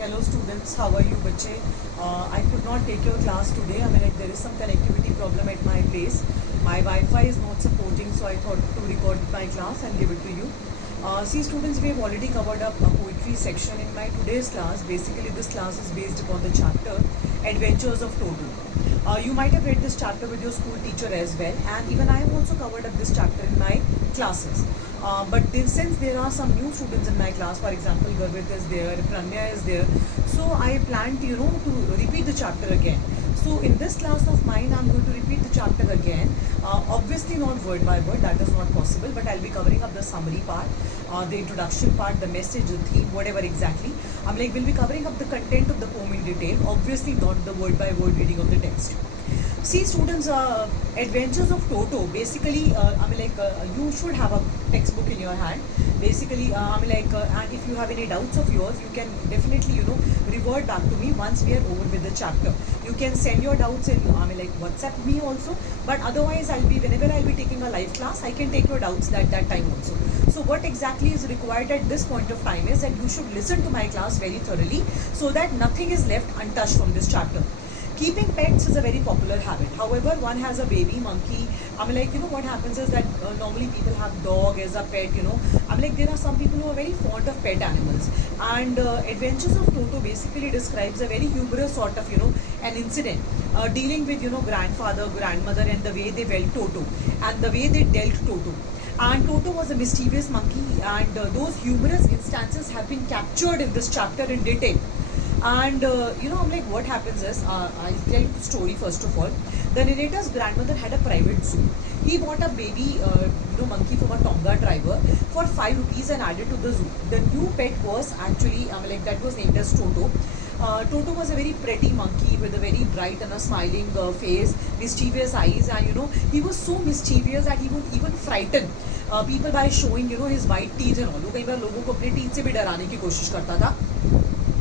Hello students, how are you बच्चे? I could not take your class today. I mean, like there is some connectivity problem at my place. My Wi-Fi is not supporting, so I thought to record my class and give it to you. See students, we have already covered up a poetry section in my today's class. Basically, this class is based upon the chapter Adventures of Toto. You might have read this chapter with your school teacher as well, and even I have also covered up this chapter in my classes. Since there are some new students in my class, for example, Garvit is there, Pranya is there, so I planned, to repeat the chapter again. So in this class of mine, I'm going to repeat the chapter again. Obviously not word by word, that is not possible, but I'll be covering up the summary part, the introduction part, the message, the theme, whatever exactly. We'll be covering up the content of the poem in detail, obviously not the word by word reading of the text. See students, Adventures of Toto, basically, you should have a textbook in your hand. Basically, and if you have any doubts of yours, you can definitely, revert back to me once we are over with the chapter. You can send your doubts in, WhatsApp me also, but otherwise whenever I'll be taking a live class, I can take your doubts at that time also. So what exactly is required at this point of time is that you should listen to my class very thoroughly so that nothing is left untouched from this chapter. Keeping pets is a very popular habit. However, one has a baby monkey. What happens is that normally people have dog as a pet, there are some people who are very fond of pet animals. And Adventures of Toto basically describes a very humorous sort of, an incident dealing with, grandfather, grandmother and the way they dealt Toto and the way they dealt Toto. And Toto was a mischievous monkey, and those humorous instances have been captured in this chapter in detail. And what happens is, I'll tell you the story first of all. The narrator's grandmother had a private zoo. He bought a baby monkey from a Tonga driver for 5 rupees and added to the zoo. The new pet was actually that was named as Toto. Toto was a very pretty monkey with a very bright and a smiling face, mischievous eyes, and he was so mischievous that he would even frighten people by showing his white teeth and all. वो कई बार लोगों को अपने teeth से भी डराने की कोशिश करता था.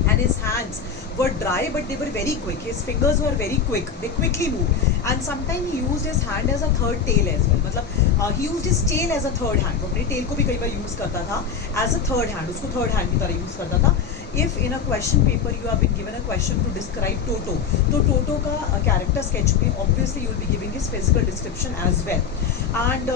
And his hands were dry, but they were very quick. His fingers were very quick. They quickly moved. And sometimes he used his hand as a third tail as well. He used his tail as a third hand. वो अपने tail को भी कई बार use करता था as a third hand. उसको third hand की तरह use करता था. If in a question paper you have been given a question to describe Toto, तो Toto का character sketch में obviously you will be giving his physical description as well. And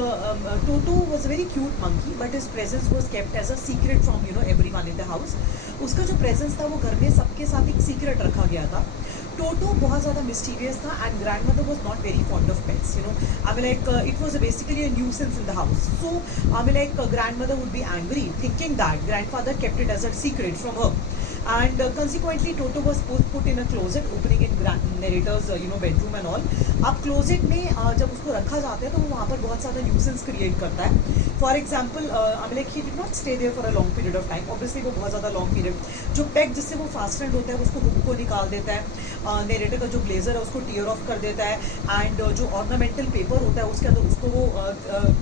Toto was a very cute monkey, but his presence was kept as a secret from everyone in the house. उसका जो presence था वो घर में सबके साथ एक secret रखा गया था. Toto बहुत ज़्यादा mischievous था, and grandmother was not very fond of pets. It was basically a nuisance in the house. So grandmother would be angry, thinking that grandfather kept it as a secret from her. And consequently Toto was put in a closet opening in narrator's bedroom and all. अब closet में जब उसको रखा जाता है तो वो वहाँ पर बहुत ज़्यादा nuisance create करता है. For example, he did not stay there for a long period of time. Obviously वो बहुत ज़्यादा long period. जो peg जिससे वो fastened होता है उसको hook को निकाल देता है. Narrator का जो blazer है उसको tear off कर देता है. And जो ornamental paper होता है उसके अंदर उसको वो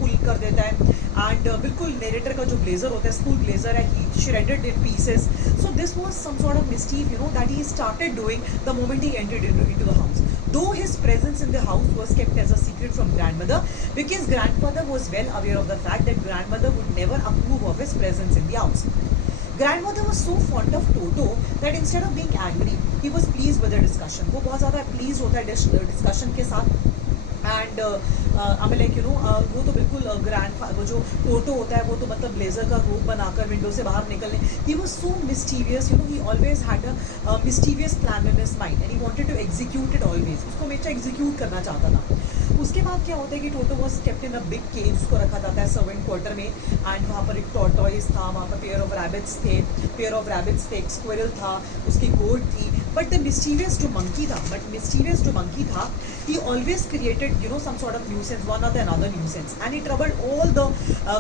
pull कर देता है. And बिल्कुल narrator का जो blazer होता है, school blazer है, he shredded in pieces. So this was some sort of mischief, that he started doing the moment he entered into the house. Though his presence in the house was kept as a secret from grandmother, because grandfather was well aware of the fact that grandmother would never approve of his presence in the house. Grandmother was so fond of Toto that instead of being angry, he was pleased with the discussion. वो बहुत ज़्यादा pleased होता है discussion के साथ. And वो तो बिल्कुल वो जो Toto होता है वो तो मतलब ब्लेजर का रूप बनाकर विंडो से बाहर निकलने. He was so mischievous, he always had a mischievous plan in his mind and he wanted to execute it always. उसको हमेशा execute करना चाहता था. उसके बाद क्या होता है कि Toto was kept in a big cage, उसको रखा जाता है servant quarter में, and वहाँ पर एक tortoise था, वहाँ पर pair of rabbits थे, एक squirrel था, उसकी goat थी. But the mischievous जो monkey था, he always created some sort of nuisance, one or another nuisance, and he troubled all the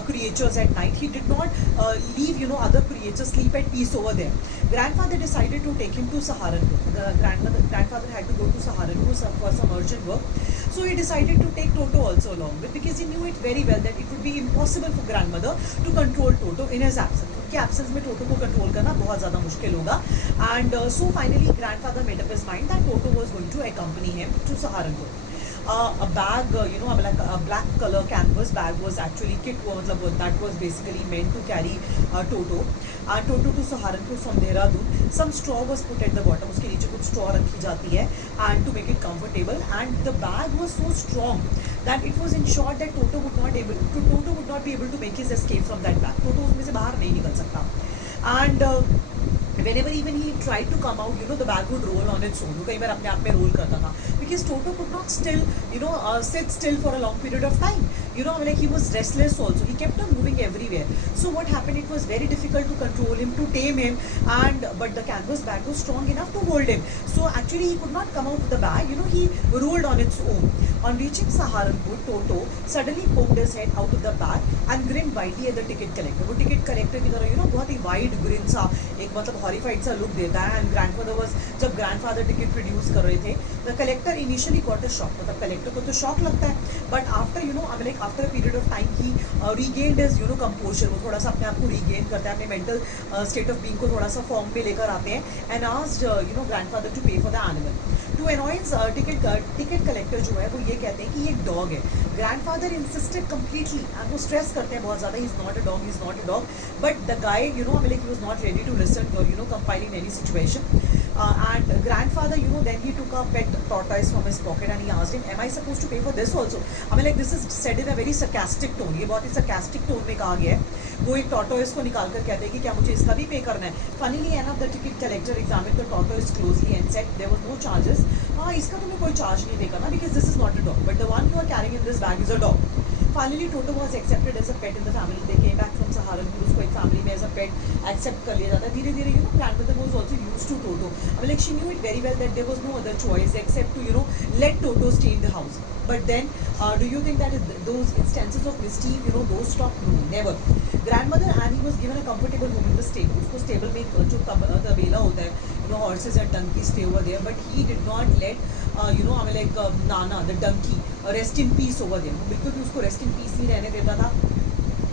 creatures at night. He did not leave other creatures sleep at peace over there. Grandfather decided to take him to Saharanpur. Grandfather had to go to Saharanpur for some urgent work, so he decided to take Toto also along with, because he knew it very well that it would be impossible for grandmother to control Toto in his absence. उनके absence में Toto को control करना बहुत ज़्यादा मुश्किल होगा. And so finally grandfather made up his mind that Toto was going to accompany him to Saharanpur. A bag, a black color canvas bag was actually that was basically meant to carry Toto. and Toto to Saharanpur from Dehradun. Some straw was put at the bottom. उसके नीचे कुछ straw रखी जाती है and to make it comfortable. And the bag was so strong that it was ensured that Toto would not be able to make his escape from that bag. Toto उसमें से बाहर नहीं निकल सकता. And whenever even he tried to come out, the bag would roll on its own. वो कई बार अपने आप में roll करता था because Toto could not still, sit still for a long period of time. Like he was restless also. He kept on moving everywhere. So what happened? It was very difficult to control him, to tame him, but the canvas bag was strong enough to hold him. So actually he could not come out of the bag. He rolled on its own. On reaching Saharanpur, Toto suddenly poked his head out of the bag and grinned widely at the ticket collector. वो ticket collector की तरह बहुत ही wide grin सा एक मतलब horrified सा look देता है. And जब grandfather ticket produce कर रहे थे, the collector initially got a shock. मतलब collector को तो shock लगता है, but after after a period of time he regained his composure. वो थोड़ा सा अपने आप को regain करता है, अपने mental state of being को थोड़ा सा form पे लेकर आते हैं and asked grandfather to pay for the animal. To annoy his ticket collector जो है वो ये कहते हैं कि ये एक dog है. Grandfather insisted completely and वो stress करते हैं बहुत ज़्यादा. He's not a dog. But the guy he was not ready to listen or compile in any situation. And grandfather then he took a pet tortoise from his pocket and he asked him, am I supposed to pay for this also? This is said in a very sarcastic tone. ये बहुत ही sarcastic tone में कहा गया है. वो एक tortoise को निकाल कर कहते हैं कि क्या मुझे इसका भी पे करना है. Funnily enough, the ticket collector examined the tortoise closely and said there was no charges. इसका तुम्हें कोई charge नहीं देगा ना, because this is not a dog, but the one you are carrying in this bag is a dog. Finally, Toto was accepted as a pet in the family. They came back from Saharanpur, उसको एक family में as a pet accept कर लिया जाता है. धीरे-धीरे grandmother was also used to Toto. She knew it very well that there was no other choice except to let Toto stay in the house. But then, do you think that those instances of mischief, those stopped? No, never. Grandmother Annie was given a comfortable home in the stable. उसको stable में जो तबेला होता है, horses and donkeys stay over there. But he did not let Nana, the donkey, rest in peace over there. बिल्कुल भी उसको rest in peace नहीं रहने देता था.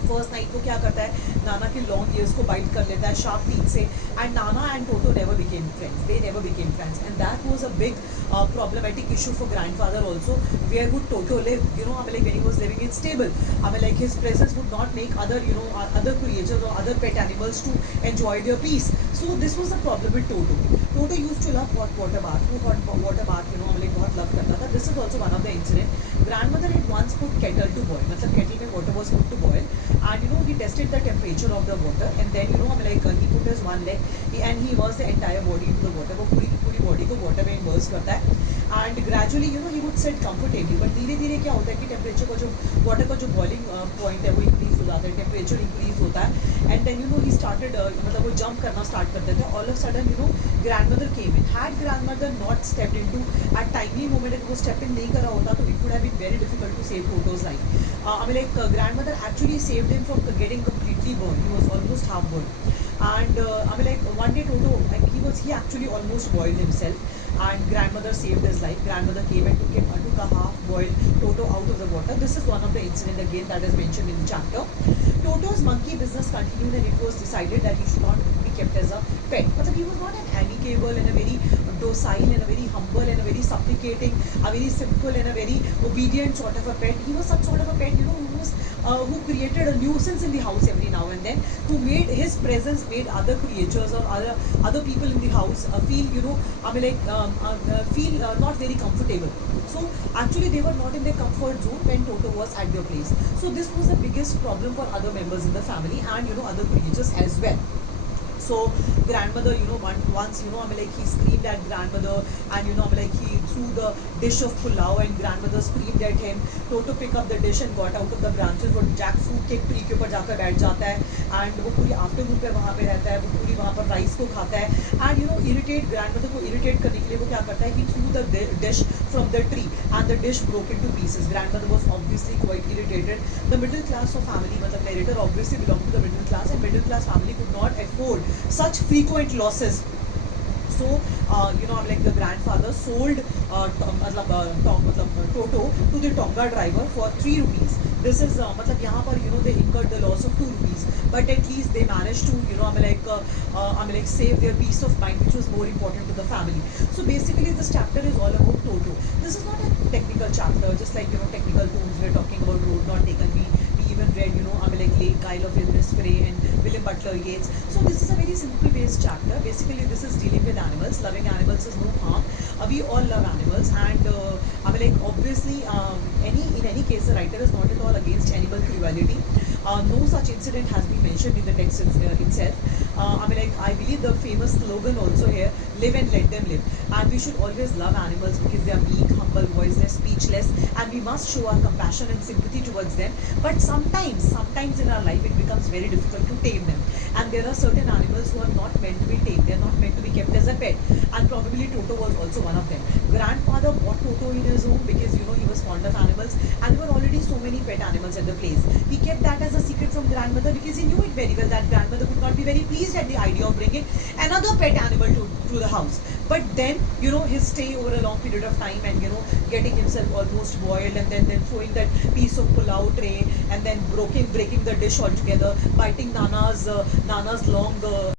फर्स्ट नाइट को क्या करता है, नाना के लॉन्ग ईयर्स को बाइट कर लेता है शार्प टीथ से. And Nana and Toto never became friends. They never became friends and that was a big problematic issue for grandfather also. Where would Toto live? When he was living in stable, his presence would not make other other creatures or other pet animals to enjoy their peace. So this was the problem with Toto. Toto used to love hot water bath. Hot water bath बहुत love करता था. This is also one of the incident. Grandmother had once put kettle to boil. kettle में water was put to boil. And he tested the temperature of the water and then he put his one leg and he immersed the entire body into the water. वो पूरी body को water में immerse करता है and gradually he would sit comfortably. but धीरे-धीरे क्या होता है कि टेम्परेचर का जो वाटर का जो बॉइलिंग पॉइंट है वो इंक्रीज हो जाता है, टेम्परेचर इंक्रीज होता है and then he started वो जंप करना स्टार्ट कर देते हैं. all of a sudden grandmother came in. had grandmother not stepped into at timely moment and वो step in नहीं करा होता तो it would have been very difficult to save Toto's life. Grandmother actually saved him from getting completely burned. He was almost half burned. And one day Toto he actually almost boiled himself and grandmother saved his life. Grandmother came and took a half boiled Toto out of the water. This is one of the incident again that is mentioned in the chapter. Toto's monkey business continued and it was decided that he should not be kept as a pet. He was not an amicable and a very docile and a very humble and a very supplicating, a very simple and a very obedient sort of a pet. He was some sort of a pet who created a nuisance in the house every now and then, who made his presence made other creatures or other people in the house feel not very comfortable. So actually they were not in their comfort zone when Toto was at their place. So this was the biggest problem for other members in the family and other creatures as well. So grandmother, once he screamed at grandmother and he threw the dish of pulao and grandmother screamed at him. Toto picked up the dish and got out of the branches. वो jackfruit के tree के ऊपर जाकर बैठ जाता है and वो पूरी afternoon पे वहाँ पे रहता है, वो पूरी वहाँ पर rice को खाता है and irritate grandmother को irritate करने के लिए वो क्या करता है, he threw the dish from the tree and the dish broke into pieces. Grandmother was obviously quite irritated. The middle class of family, narrator obviously belonged to the middle class and middle class family could not afford such frequent losses. So, the grandfather sold Toto to the Tonga driver for 3 rupees. This is, यहाँ पर they incurred the loss of 2 rupees, but at least they managed to, save their peace of mind, which was more important to the family. So basically, this chapter is all about Toto. This is not a technical chapter, just like technical poems we're talking about road not taken. We even read, like Kyle of Illness Frey and William Butler Yeats. So this is a very simple based chapter. Basically, this is dealing with animals. Loving animals is no harm. We all love animals, and like obviously, in any case, the writer is not at all against animal cruelty. No such incident has been mentioned in the text itself. Like I believe the famous slogan also here: "Live and let them live." And we should always love animals because they are meek, humble, voiceless, speechless, and we must show our compassion and sympathy towards them. But sometimes in our life, it becomes very difficult to tame them. And there are certain animals who are not meant to be tamed. They are not meant to be kept as a pet. And probably Toto was also one of them. Grandfather bought Toto in his home because he was fond of animals, and there were already so many pet animals at the place. He kept that as a secret from grandmother because he knew it very well that grandmother would not be very pleased at the idea of bringing another pet animal to the house. But then, his stay over a long period of time, and getting himself almost boiled, and then throwing that piece of pulao tray, and then breaking the dish altogether, biting Nana's long